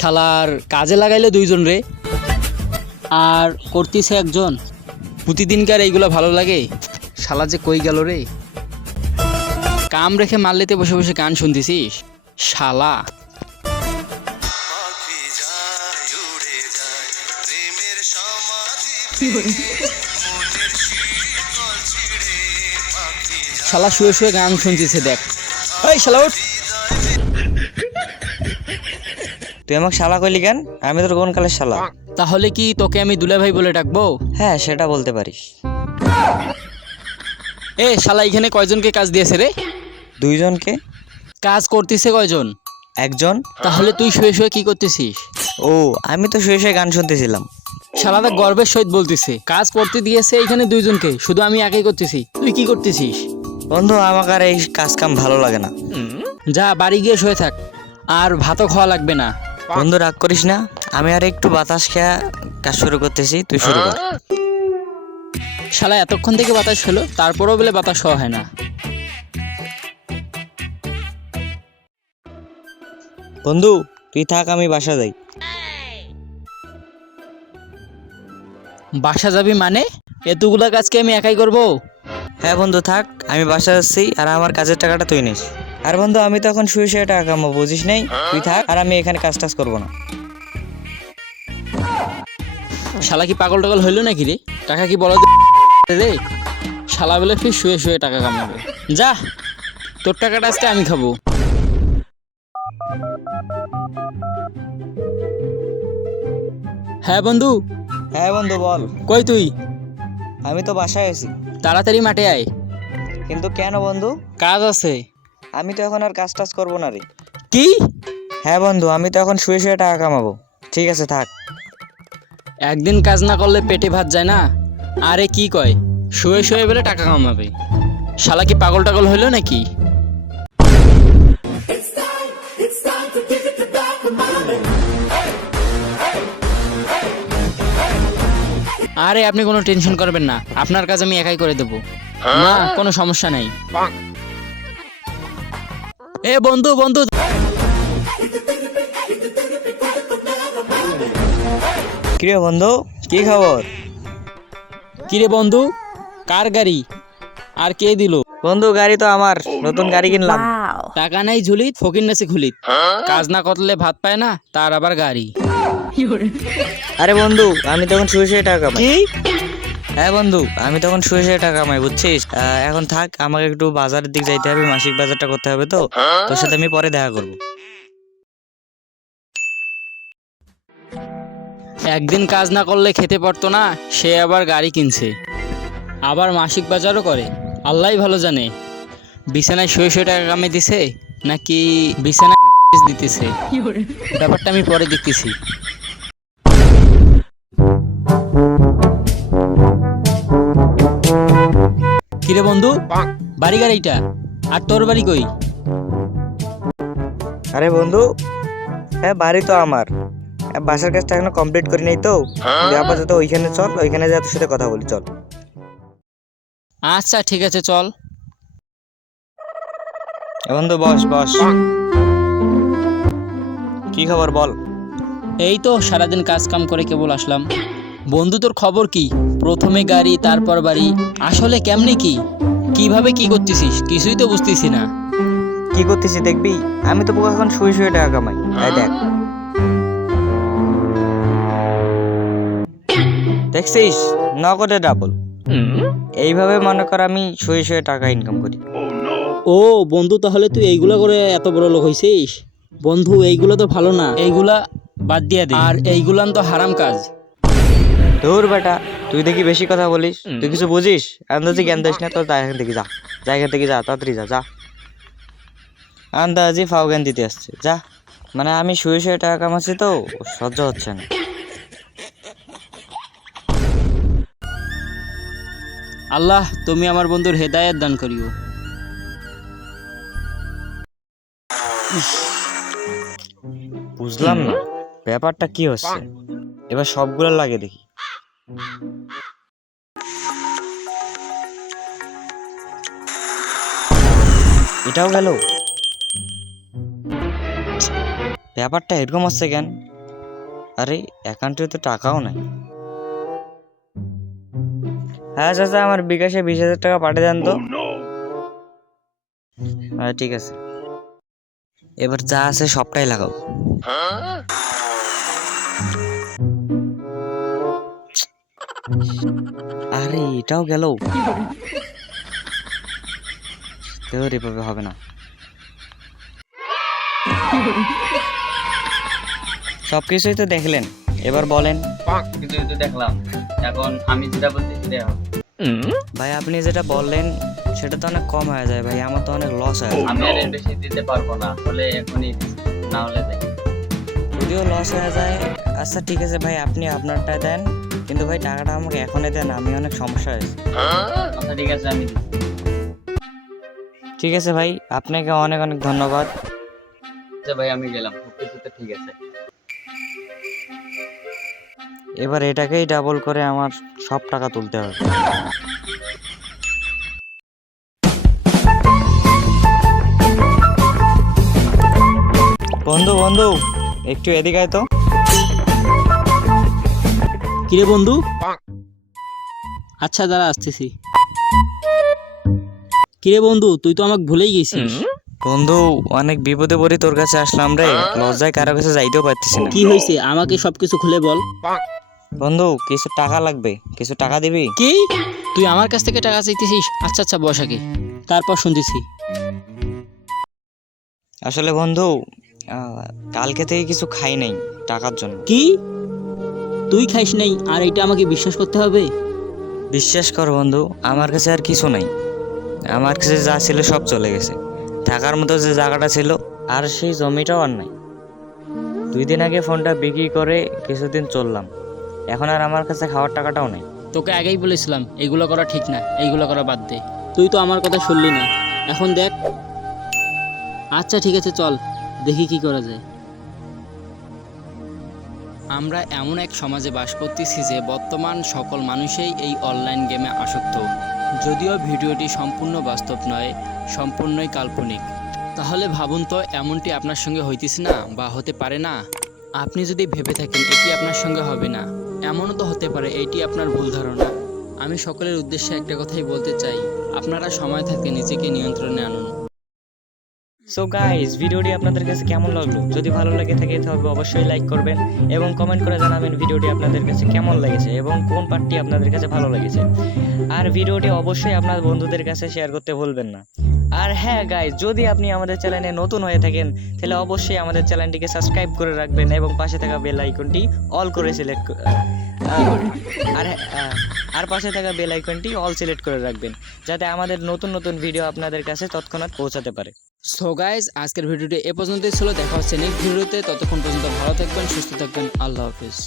শালার কাজে লাগাইলে দুইজন রে। আর করতিছে একজন। প্রতিদিনকার এইগুলো ভালো লাগে? শালা যে কই গেল রে? কাম রেখে মাল্লিতে বসে বসে গান শুনতেছিস? শালা। শালা শুয়ে শুয়ে গান শুনতেছে, দেখ। এই, শালা, উঠ। তুই আমাকে শালা কইলি কেন? আমি তোর কোন কালের শালা? তাহলে কি তোকে আমি দুলা ভাই বলে ডাকবো? হ্যাঁ সেটা বলতে পারিস। এ শালা এখানে কয়জনকে কাজ দিয়েছে রে? দুইজনকে? কাজ করতেছে কয়জন? একজন? তাহলে তুই শুয়ে শুয়ে কি করতেছিস? ও আমি তো শুয়ে শুয়ে গান শুনতেছিলাম। শালাদা গর্বের সহিত বলতেছে কাজ করতে দিয়েছে এখানে দুইজনকে শুধু আমি একাই করতেছি। তুই কি করতেছিস? বন্ধু আমাকে আর এই কাজ কাম ভালো লাগে না। যা বাড়ি গিয়ে শুয়ে থাক। আর ভাতও খাওয়া লাগবে না। বন্ধু রাগ করিস না আমি আর একটু বাতাস খেয়া কাজ শুরু করতেছি তুই শুরু কর। শালা এতক্ষণ থেকে বাতাস হলো তারপরেও বলে বাতাস হওয়া হয় না। বন্ধু তুই থাক আমি বাসা যাই। বাসা যাবি মানে? এতগুলা কাজকে আমি একাই করব? হ্যাঁ বন্ধু থাক আমি বাসা যাচ্ছি আর আমার কাজের টাকাটা তুই নিস। আর বন্ধু আমি তো এখন শুয়ে শুয়ে টাকা কামাবো বুঝিস নাই? তুই থাক আর আমি এখানে কাজ টাজ করব না। শালা কি পাগল টাগল হইল নাকি রে? টাকা কি বলা রে? শালা বলে ফির শুয়ে শুয়ে টাকা কামাবে। যা তোর টাকাটা আজকে আমি খাব। হ্যাঁ বন্ধু? হ্যাঁ বন্ধু বল। কই তুই? আমি তো বাসায় আছি। তাড়াতাড়ি মাঠে আয়। কিন্তু কেন বন্ধু? কাজ আছে। আমি তো এখন আর কাজ টাজ করব না রে। কি? হ্যাঁ বন্ধু আমি তো এখন শুয়ে শুয়ে টাকা কামাবো। ঠিক আছে থাক। একদিন কাজ না করলে পেটে ভাত যায় না? আরে কি কয়? শুয়ে শুয়ে বলে টাকা কামাবে। শালা কি পাগল টাগল হইল নাকি? আরে আপনি কোনো টেনশন করবেন না। আপনার কাজ আমি একাই করে দেব। না কোনো সমস্যা নাই। এ বন্ধু বন্ধু। কিরে বন্ধু কি খবর? কিরে বন্ধু কার গাড়ি? আর কে দিল? বন্ধু গাড়ি তো আমার নতুন গাড়ি কিনলাম। টাকা নাই ঝুলিত ফকির নাচে খুলিত কাজ না করলে ভাত পায় না তার আবার গাড়ি। আরে বন্ধু আমি তখন শুয়ে শুয়ে টাকা কামাই হ্যাঁ বন্ধু আমি তখন শুয়ে শুয়ে টাকা কামাই বুঝছিস? এখন থাক আমাকে একটু বাজারের দিক যাইতে হবে মাসিক বাজারটা করতে হবে তো। তোর সাথে আমি পরে দেখা করব। একদিন কাজ না করলে খেতে পারতো না সে আবার গাড়ি কিনছে। আবার মাসিক বাজারও করে আল্লাহ ভালো জানে। বিছানায় শুয়ে শুয়ে টাকা কামে দিছে নাকি বিছানায় দিতেছে? ব্যাপারটা আমি পরে দেখতেছি। কিরে বন্ধু? বাড়ি গাড়িটা আর তোর বাড়ি কই? আরে বন্ধু হ্যাঁ বাড়ি তো আমার। হ্যাঁ, বাসার কাজটা এখনও কমপ্লিট করি নাই তো। আপাতত ওইখানে চল ওইখানে যা তোর সাথে কথা বলি চল। আচ্ছা ঠিক আছে চল। বন্ধু বস বস। কি খবর বল? এই তো সারাদিন কাজ কাম করে কেবল আসলাম। বন্ধু তোর খবর কি? প্রথমে গাড়ি তারপর বাড়ি। আসলে কেমনে কি? কীভাবে কি করতেছিস? কিছুই তো বুঝতেছি না। কি করতেছি দেখবি? আমি তো এখন শুয়ে শুয়ে টাকা কামাই। তাই দেখ। দেখছিস? নগদে ডাবল এইভাবে মনে কর আমি শুয়ে শুয়ে টাকা ইনকাম করি। ও বন্ধু তাহলে তুই এইগুলা করে এত বড় লোক হইছিস? বন্ধু এইগুলো তো ভালো না। এইগুলা বাদ দিয়ে দে। আর এইগুলান তো হারাম কাজ। ধুর বেটা। তুই দেখি বেশি কথা বলিস? তুই কিছু বুঝিস? আন্দাজি জ্ঞান দিস না তো যা এখান থেকে যা। যা এখান থেকে যা তাড়াতাড়ি যা যা। আন্দাজি ফাও জ্ঞান দিতে আসছে যা। মানে আমি শুয়ে শুয়ে টাকা কামাচ্ছি তো সহ্য হচ্ছে না। আল্লাহ তুমি আমার বন্ধুর হেদায়েত দান করিও। বুঝলাম না ব্যাপারটা কি হচ্ছে? এবার সবগুলো লাগে দেখি। এটাও গেল। ব্যাপারটা এরকম হচ্ছে কেন? আরে অ্যাকাউন্টে তো টাকাও নাই। হ্যাঁ চাচা আমার বিকাশে বিশ হাজার টাকা পাঠিয়ে দেন তো। হ্যাঁ ঠিক আছে। এবার যা আছে সবটাই লাগাও। আরে এটাও গেল। তোর এভাবে হবে না। সবকিছুই তো দেখলেন। এবার বলেন। কিছুই তো দেখলাম। এখন আমি যেটা বলছি সেটাই হবে। ভাই আপনি যেটা বললেন সেটা তো অনেক কম হয়ে যায় ভাই। আমার তো অনেক লস হয়ে আমি আর বেশি দিতে পারব না। হলে এখনই না হলে যদিও লস হয়ে যায়। আচ্ছা ঠিক আছে ভাই আপনি আপনারটা দেন। কিন্তু ভাই টাকাটা আমাকে এখনই দেন আমি অনেক সমস্যা হয়েছে। আচ্ছা ঠিক আছে আমি দিচ্ছি। ঠিক আছে ভাই আপনাকে অনেক অনেক ধন্যবাদ। আচ্ছা ভাই আমি গেলাম। ঠিক আছে। এবার এটাকেই ডাবল করে আমার সব টাকা তুলতে হবে। বন্ধু বন্ধু একটু এদিকে তো। কিরে বন্ধু? আচ্ছা দাঁড়া আসতেছি। কিরে বন্ধু তুই তো আমাকে ভুলেই গেছিস। বন্ধু অনেক বিপদে পড়ে তোর কাছে আসলাম রে। লজ্জায় কারও কাছে যাইতেও পারতেছি না। কি হয়েছে? আমাকে সবকিছু খুলে বল। বন্ধু কিছু টাকা লাগবে। কিছু টাকা দিবি? কি? তুই আমার কাছ থেকে টাকা চাইতেছিস? আচ্ছা আচ্ছা বসাকে তারপর শুনতেছি। আসলে বন্ধু আহ, কালকে থেকে কিছু খাই নাই টাকার জন্য। কি? তুই খাইস নাই আর এটা আমাকে বিশ্বাস করতে হবে? বিশ্বাস কর বন্ধু আমার কাছে আর কিছু নাই। আমার কাছে যা ছিল সব চলে গেছে। টাকার মতো যে জায়গাটা ছিল আর সেই জমিটাও আর নাই। দুই দিন আগে ফোনটা বিক্রি করে কিছুদিন চললাম। এখন আর আমার কাছে খাওয়ার টাকাটাও নেই। তোকে আগেই বলেছিলাম এইগুলো করা ঠিক না এইগুলো করা বাদ দে। তুই তো আমার কথা শুনলি না। এখন দেখ। আচ্ছা ঠিক আছে চল দেখি কি করা যায়। আমরা এমন এক সমাজে বাস করতেছি যে বর্তমান সকল মানুষেই এই অনলাইন গেমে আসক্ত। যদিও ভিডিওটি সম্পূর্ণ বাস্তব নয়, সম্পূর্ণই কাল্পনিক। তাহলে ভাবুন তো, এমনটি আপনার সঙ্গে হইতেছে না বা হতে পারে না? আপনি যদি ভেবে থাকেন, এটি আপনার সঙ্গে হবে না। এমনও তো হতে পারে, এটি আপনার ভুল ধারণা। আমি সকলের উদ্দেশ্যে একটা কথাই বলতে চাই, আপনারা সময় থাকতে নিজেকে নিয়ন্ত্রণে আনুন। সো গাইস ভিডিওটি আপনাদের কাছে কেমন লাগল? যদি ভালো লাগে থাকে, তাহলে অবশ্যই লাইক করবেন এবং কমেন্ট করে জানাবেন ভিডিওটি আপনাদের কাছে কেমন লেগেছে এবং কোন পার্টটি আপনাদের কাছে ভালো লেগেছে। আর ভিডিওটি অবশ্যই আপনার বন্ধুদের কাছে শেয়ার করতে ভুলবেন না। আর হ্যাঁ গাইস যদি আপনি আমাদের চ্যানেলে নতুন হয়ে থাকেন, তাহলে অবশ্যই আমাদের চ্যানেলটিকে সাবস্ক্রাইব করে রাখবেন এবং পাশে থাকা বেল আইকনটি অল করে সিলেক্ট আর আর পাশে থাকা বেল আইকনটি অল সিলেক্ট করে রাখবেন, যাতে আমাদের নতুন নতুন ভিডিও আপনাদের কাছে তৎক্ষণাৎ পৌঁছাতে পারে। সো গাইজ আজকের ভিডিওটি এ পর্যন্তই ছিল, দেখা হচ্ছে নেক্সট ভিডিওতে ততক্ষণ পর্যন্ত ভালো থাকবেন, সুস্থ থাকবেন, আল্লাহ হাফিজ।